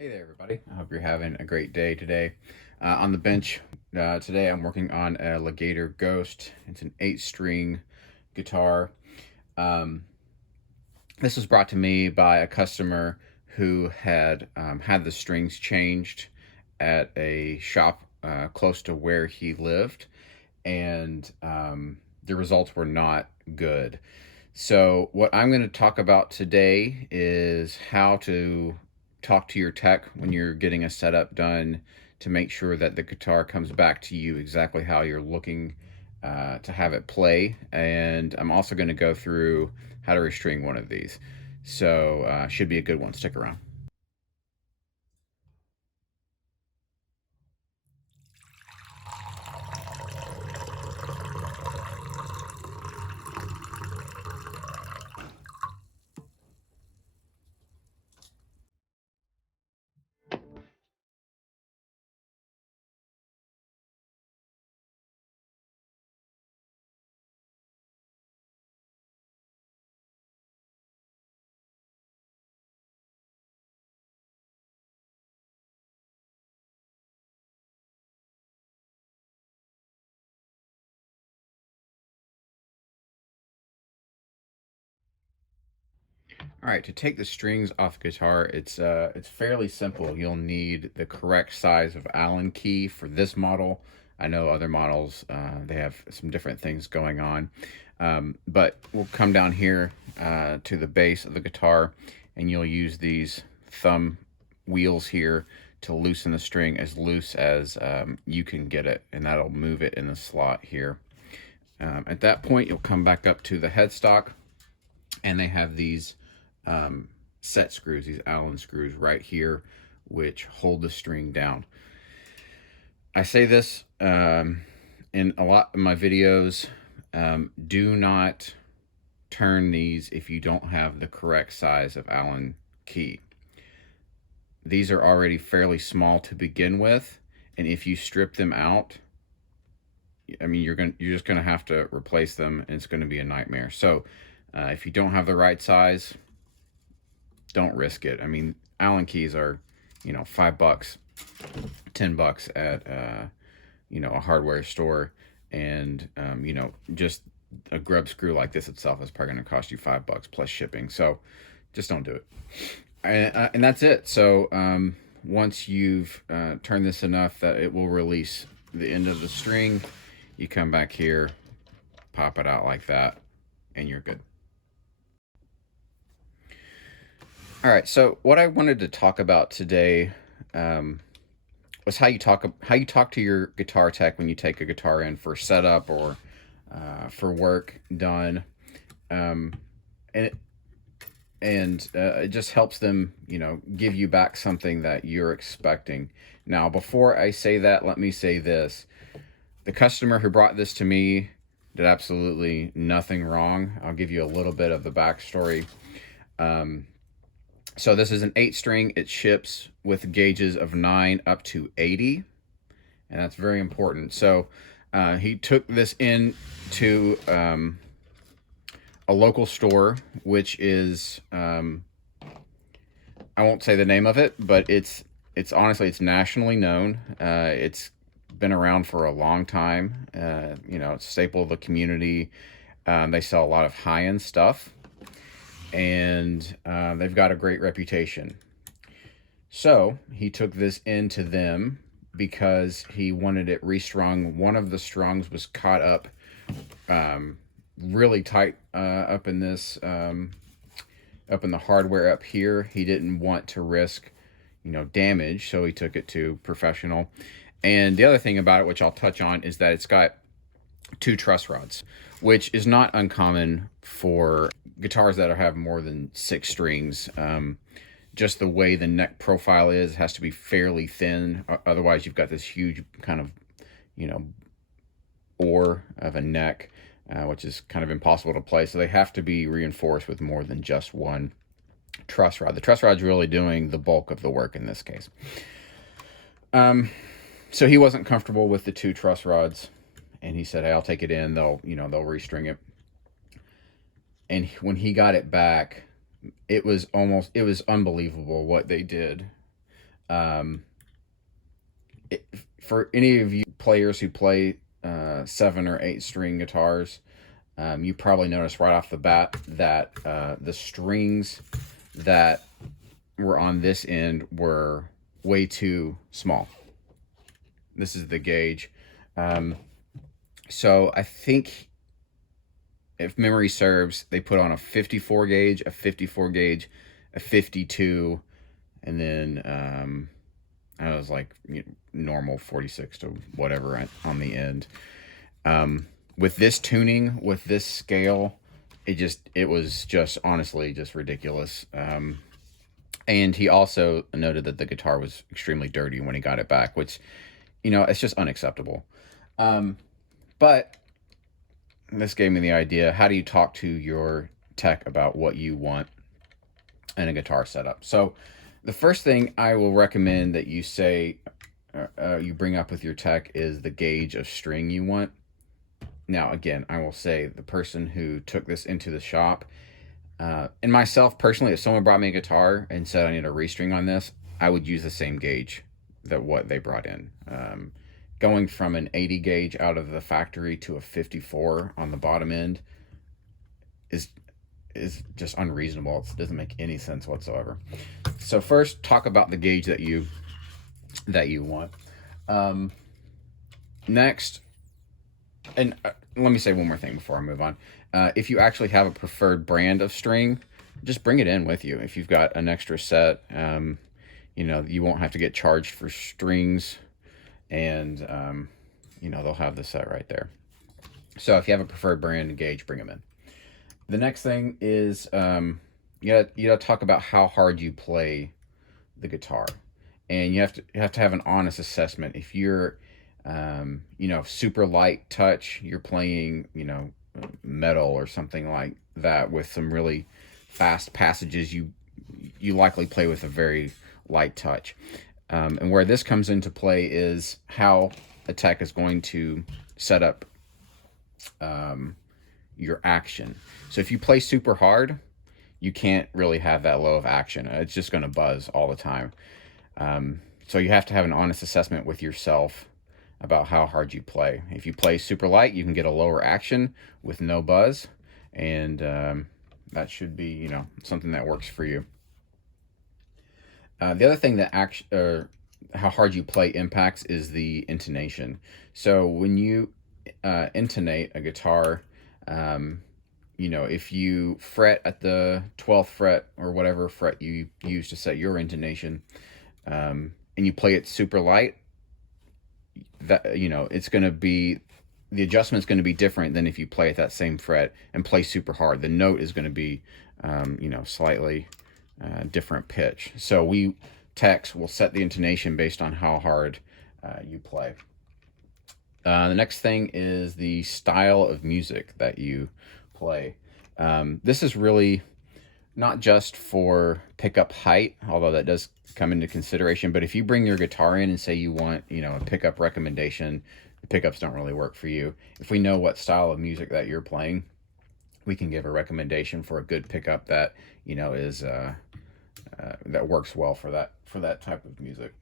Hey there, everybody. I hope you're having a great day today. On the bench today, I'm working on a Legator Ghost. It's an 8-string guitar. Um, this was brought to me by a customer who had had the strings changed at a shop close to where he lived, and the results were not good. So, what I'm going to talk about today is how to talk to your tech when you're getting a setup done to make sure that the guitar comes back to you exactly how you're looking to have it play. And I'm also going to go through how to restring one of these. So, should be a good one. Stick around. All right, to take the strings off the guitar, it's fairly simple. You'll need the correct size of Allen key for this model. I know other models they have some different things going on, but we'll come down here to the base of the guitar, and you'll use these thumb wheels here to loosen the string as loose as you can get it, and that'll move it in the slot here. At that point, you'll come back up to the headstock, and they have these set screws, these Allen screws right here, which hold the string down. I say this in a lot of my videos. Do not turn these if you don't have the correct size of Allen key. These are already fairly small to begin with, and if you strip them out, I mean, you're just gonna have to replace them, and it's gonna be a nightmare. So if you don't have the right size, don't risk it. I mean, Allen keys are, $5, $10 at, a hardware store. And, just a grub screw like this itself is probably going to cost you $5 plus shipping. So just don't do it. And that's it. So once you've turned this enough that it will release the end of the string, you come back here, pop it out like that, and you're good. All right, so what I wanted to talk about today was how you talk to your guitar tech when you take a guitar in for setup or for work done, um, and it just helps them, give you back something that you're expecting. Now, before I say that, let me say this: the customer who brought this to me did absolutely nothing wrong. I'll give you a little bit of the backstory. So this is an 8-string. It ships with gauges of 9 up to 80, and that's very important. So he took this in to a local store, which is I won't say the name of it, but it's honestly, it's nationally known. It's been around for a long time. It's a staple of the community. They sell a lot of high-end stuff, and they've got a great reputation. So he took this into them because he wanted it restrung. One of the strungs was caught up really tight up in this up in the hardware up here. He didn't want to risk damage, so he took it to professional. And the other thing about it, which I'll touch on, is that it's got 2 truss rods, which is not uncommon for guitars that have more than 6 strings. Just the way the neck profile is, has to be fairly thin. Otherwise, you've got this huge kind of, oar of a neck, which is kind of impossible to play. So they have to be reinforced with more than just one truss rod. The truss rod's really doing the bulk of the work in this case. So he wasn't comfortable with the 2 truss rods, and he said, "Hey, I'll take it in. They'll restring it." And when he got it back, it was unbelievable what they did. Um, for any of you players who play 7 or 8 string guitars, you probably noticed right off the bat that the strings that were on this end were way too small. This is the gauge. Um, so I think, if memory serves, they put on a 54 gauge, a 54 gauge, a 52, and then I was like, normal 46 to whatever on the end. With this tuning, with this scale, it was just honestly just ridiculous. And he also noted that the guitar was extremely dirty when he got it back, which, it's just unacceptable. But this gave me the idea. How do you talk to your tech about what you want in a guitar setup? So the first thing I will recommend that you say, you bring up with your tech, is the gauge of string you want. Now, again, I will say the person who took this into the shop, and myself personally, if someone brought me a guitar and said I need a restring on this, I would use the same gauge that what they brought in. Going from an 80 gauge out of the factory to a 54 on the bottom end is just unreasonable. It doesn't make any sense whatsoever. So first, talk about the gauge that you want. Next, and let me say one more thing before I move on. If you actually have a preferred brand of string, just bring it in with you. If you've got an extra set, you won't have to get charged for strings, and they'll have the set right there. So if you have a preferred brand and gauge, bring them in. The next thing is you gotta talk about how hard you play the guitar, and you have to have an honest assessment. If you're super light touch, you're playing metal or something like that with some really fast passages, you likely play with a very light touch. And where this comes into play is how a tech is going to set up your action. So if you play super hard, you can't really have that low of action. It's just going to buzz all the time. So you have to have an honest assessment with yourself about how hard you play. If you play super light, you can get a lower action with no buzz, and that should be something that works for you. The other thing that how hard you play impacts is the intonation. So when you intonate a guitar, if you fret at the 12th fret or whatever fret you use to set your intonation, and you play it super light, that it's going to be, the adjustment's going to be different than if you play at that same fret and play super hard. The note is going to be slightly different pitch. So we techs will set the intonation based on how hard you play. The next thing is the style of music that you play. This is really not just for pickup height, although that does come into consideration, but if you bring your guitar in and say you want a pickup recommendation, the pickups don't really work for you. If we know what style of music that you're playing, we can give a recommendation for a good pickup that is that works well for that type of music.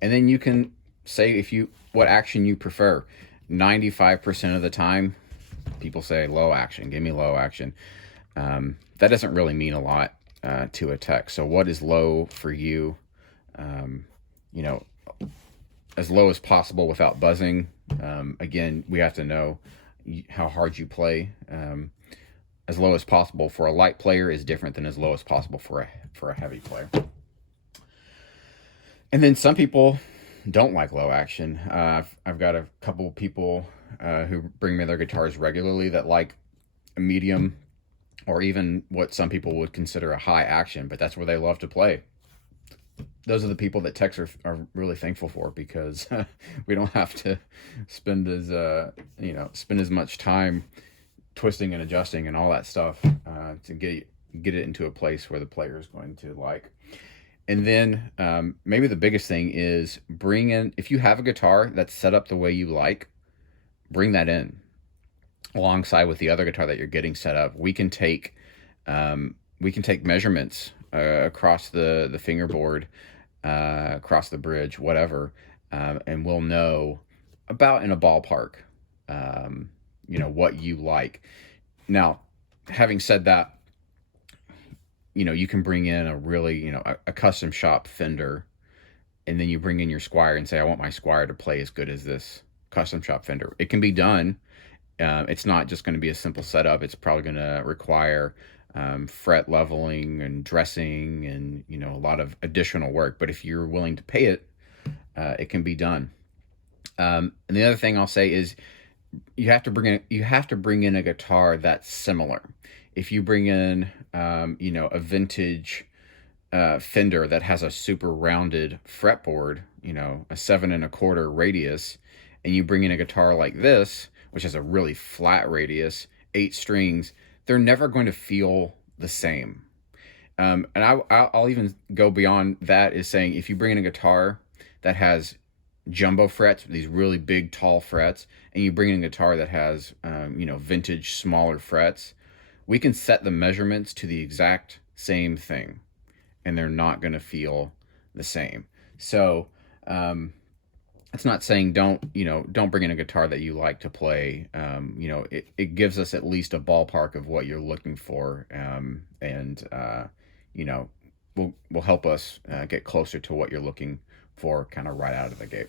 And then you can say what action you prefer. 95% of the time, people say low action. Give me low action. That doesn't really mean a lot to a tech. So what is low for you? As low as possible without buzzing. Again, we have to know how hard you play. As low as possible for a light player is different than as low as possible for a heavy player. And then some people don't like low action. I've got a couple people who bring me their guitars regularly that like a medium, or even what some people would consider a high action, but that's where they love to play. Those are the people that techs are really thankful for, because we don't have to spend as much time twisting and adjusting and all that stuff to get it into a place where the player is going to like. And then maybe the biggest thing is if you have a guitar that's set up the way you like, bring that in alongside with the other guitar that you're getting set up. We can take measurements across the fingerboard, across the bridge, whatever, and we'll know about in a ballpark, what you like. Now, having said that, you can bring in a really, a custom shop Fender, and then you bring in your Squier and say, I want my Squier to play as good as this custom shop Fender. It can be done. It's not just going to be a simple setup. It's probably going to require fret leveling and dressing and, a lot of additional work. But if you're willing to pay it, it can be done. And the other thing I'll say is you have to bring in a guitar that's similar. If you bring in, a vintage Fender that has a super rounded fretboard, a 7 1/4 radius, and you bring in a guitar like this, which has a really flat radius, 8 strings, they're never going to feel the same. And I'll even go beyond that, is saying if you bring in a guitar that has jumbo frets, these really big, tall frets, and you bring in a guitar that has, vintage, smaller frets, we can set the measurements to the exact same thing, and they're not going to feel the same. So, it's not saying don't bring in a guitar that you like to play. It gives us at least a ballpark of what you're looking for, and will help us get closer to what you're looking for kind of right out of the gate.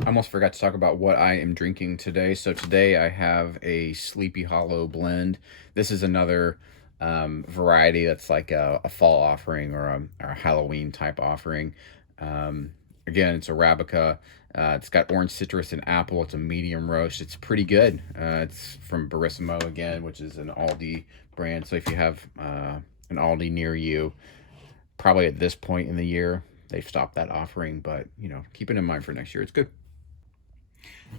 I almost forgot to talk about what I am drinking today. So today I have a Sleepy Hollow blend. This is another variety that's like a fall offering or a Halloween type offering. Again, it's Arabica. It's got orange citrus and apple. It's a medium roast. It's pretty good. It's from Barissimo again, which is an Aldi brand. So if you have an Aldi near you, probably at this point in the year, they've stopped that offering, but keep it in mind for next year. It's good.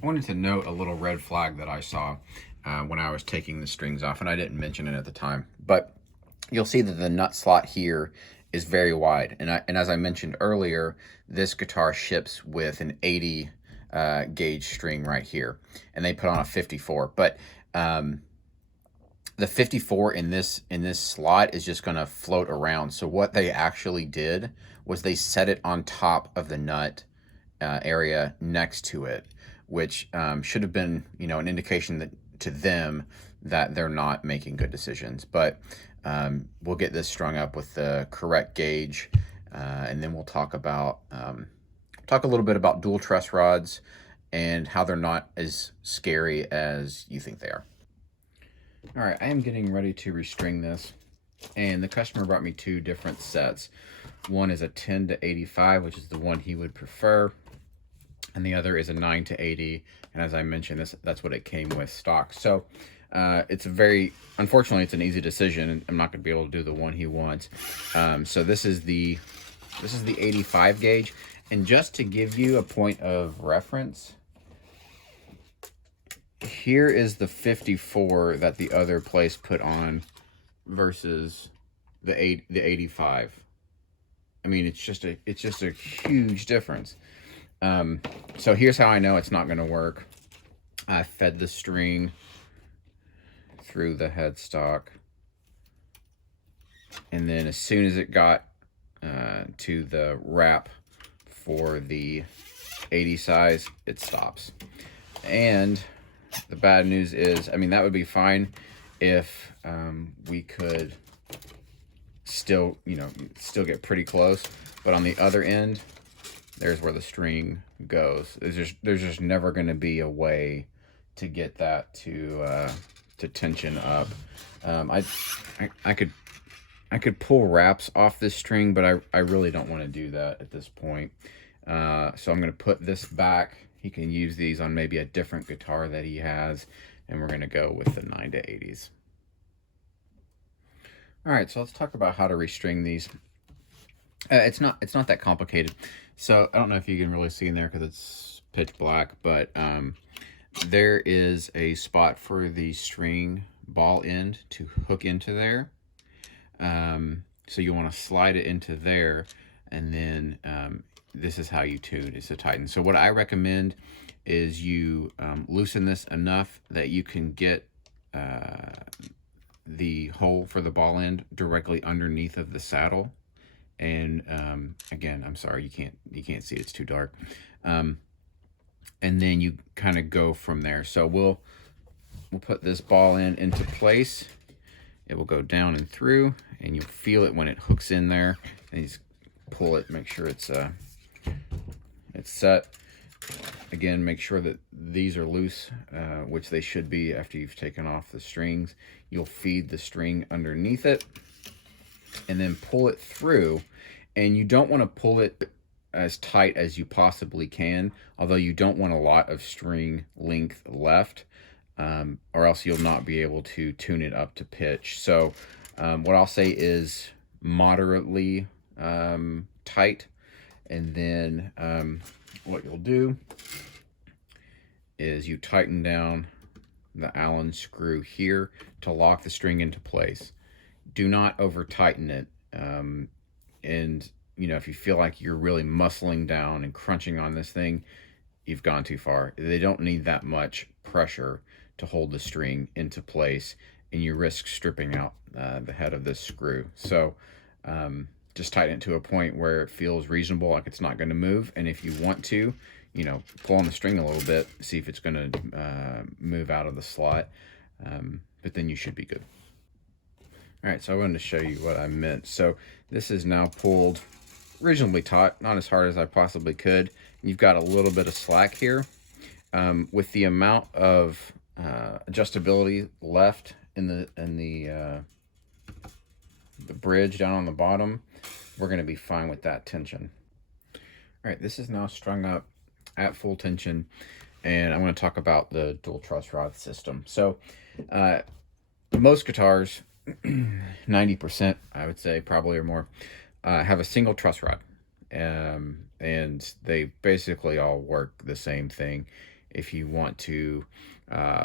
I wanted to note a little red flag that I saw when I was taking the strings off, and I didn't mention it at the time, but you'll see that the nut slot here is very wide. And as I mentioned earlier, this guitar ships with an 80 gauge string right here, and they put on a 54. But the 54 in this slot is just going to float around. So what they actually did was they set it on top of the nut area next to it, which should have been, an indication that to them that they're not making good decisions. But we'll get this strung up with the correct gauge, and then we'll talk a little bit about dual truss rods and how they're not as scary as you think they are. All right, I am getting ready to restring this, and the customer brought me 2 different sets. One is a 10 to 85, which is the one he would prefer, and the other is a 9 to 80, and as I mentioned, that's what it came with stock. So unfortunately, it's an easy decision, and I'm not going to be able to do the one he wants. So this is the 85 gauge, and just to give you a point of reference, here is the 54 that the other place put on versus the 85. I mean, it's just a huge difference. So here's how I know it's not going to work. I fed the string through the headstock, and then as soon as it got to the wrap for the 80 size, it stops. And the bad news is, that would be fine if we could still get pretty close, but on the other end, there's where the string goes. There's just never going to be a way to get that to tension up. I could pull wraps off this string, but I really don't want to do that at this point. So I'm going to put this back. He can use these on maybe a different guitar that he has, and we're going to go with the 9 to 80s. All right, so let's talk about how to restring these. It's not that complicated. So I don't know if you can really see in there because it's pitch black, but there is a spot for the string ball end to hook into there. So you want to slide it into there, and then this is how you tune, is to tighten. So what I recommend is you loosen this enough that you can get the hole for the ball end directly underneath of the saddle. And again, I'm sorry, you can't see it, it's too dark. And then you kind of go from there. So we'll put this ball end into place. It will go down and through, and you'll feel it when it hooks in there. And you just pull it, make sure it's set. Again, make sure that these are loose, which they should be after you've taken off the strings. You'll feed the string underneath it and then pull it through. And you don't want to pull it as tight as you possibly can, although you don't want a lot of string length left, or else you'll not be able to tune it up to pitch. So what I'll say is moderately tight, and then what you'll do is you tighten down the Allen screw here to lock the string into place. Do not over tighten it. And you know, if you feel like you're really muscling down and crunching on this thing, you've gone too far. They don't need that much pressure to hold the string into place, and you risk stripping out the head of this screw. So just tighten it to a point where it feels reasonable, like it's not going to move. And if you want to, you know, pull on the string a little bit, see if it's going to move out of the slot. But then you should be good. All right, so I wanted to show you what I meant. So this is now pulled reasonably taut, not as hard as I possibly could. You've got a little bit of slack here. With the amount of adjustability left in the bridge down on the bottom, we're going to be fine with that tension. All right, this is now strung up at full tension, and I'm going to talk about the dual truss rod system. So most guitars, 90% I would say, probably or more, have a single truss rod, and they basically all work the same thing. If you want to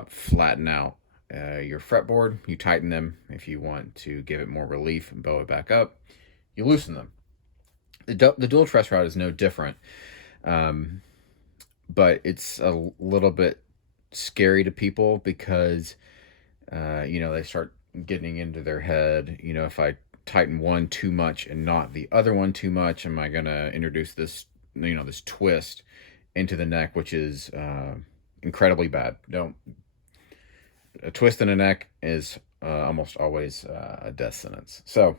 flatten out your fretboard, you tighten them. If you want to give it more relief and bow it back up, you loosen them. The dual truss rod is no different, but it's a little bit scary to people because you know, they start getting into their head, you know, if I tighten one too much and not the other one too much, am I going to introduce this, you know, this twist into the neck, which is incredibly bad. A twist in a neck is almost always a death sentence. So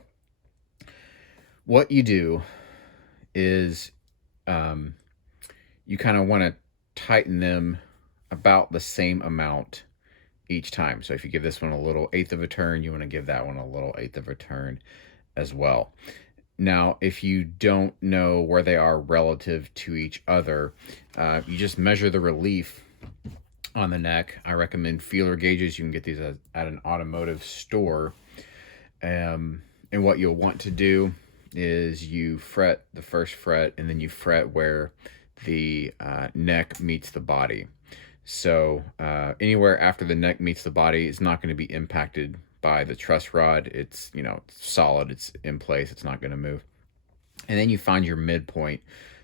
what you do is you kind of want to tighten them about the same amount each time. So if you give this one a little eighth of a turn, you want to give that one a little eighth of a turn as well. Now, if you don't know where they are relative to each other, you just measure the relief on the neck. I recommend feeler gauges. You can get these at an automotive store. And what you'll want to do is you fret the first fret, and then you fret where the neck meets the body. So anywhere after the neck meets the body is not going to be impacted by the truss rod. It's, you know, it's solid, it's in place, it's not going to move. And then you find your midpoint.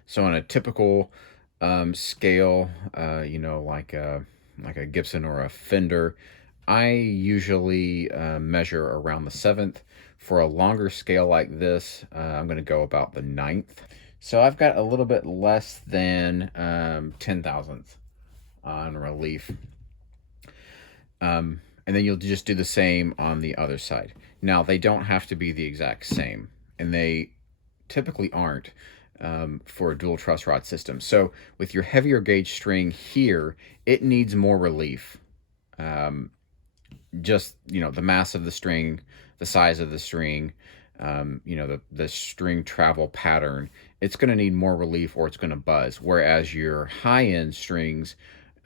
So on a typical scale, you know, like a Gibson or a Fender, I usually measure around the 7th. For a longer scale like this, I'm going to go about the 9th. So I've got a little bit less than 10,000th on relief. And then you'll just do the same on the other side. Now, they don't have to be the exact same, and they typically aren't for a dual truss rod system. So with your heavier gauge string here, it needs more relief. Just, you know, the mass of the string, the size of the string, you know, the string travel pattern, it's going to need more relief or it's going to buzz. Whereas your high-end strings,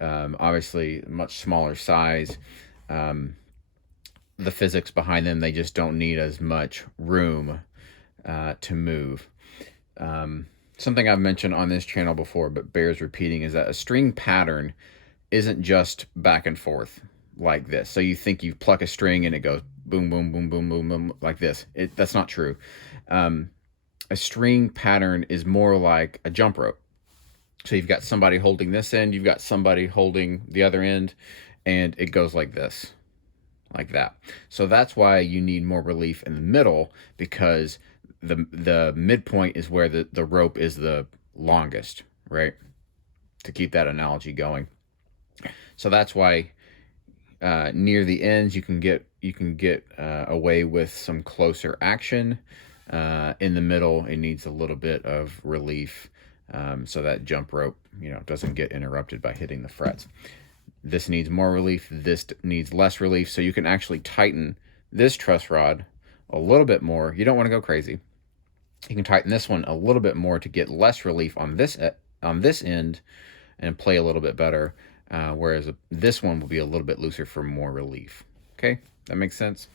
obviously much smaller size, the physics behind them, they just don't need as much room to move. Something I've mentioned on this channel before but bears repeating is that a string pattern isn't just back and forth like this. So you think you pluck a string and it goes boom, boom, boom, boom, boom, boom, like this. That's not true. A string pattern is more like a jump rope. So you've got somebody holding this end, you've got somebody holding the other end, and it goes like this. like that. So that's why you need more relief in the middle, because the midpoint is where the rope is the longest, right? To keep that analogy going. So that's why near the ends you can get away with some closer action. In the middle, it needs a little bit of relief, so that jump rope, doesn't get interrupted by hitting the frets. This needs more relief. This needs less relief. So you can actually tighten this truss rod a little bit more. You don't want to go crazy. You can tighten this one a little bit more to get less relief on this end and play a little bit better. Whereas this one will be a little bit looser for more relief. Okay, that makes sense.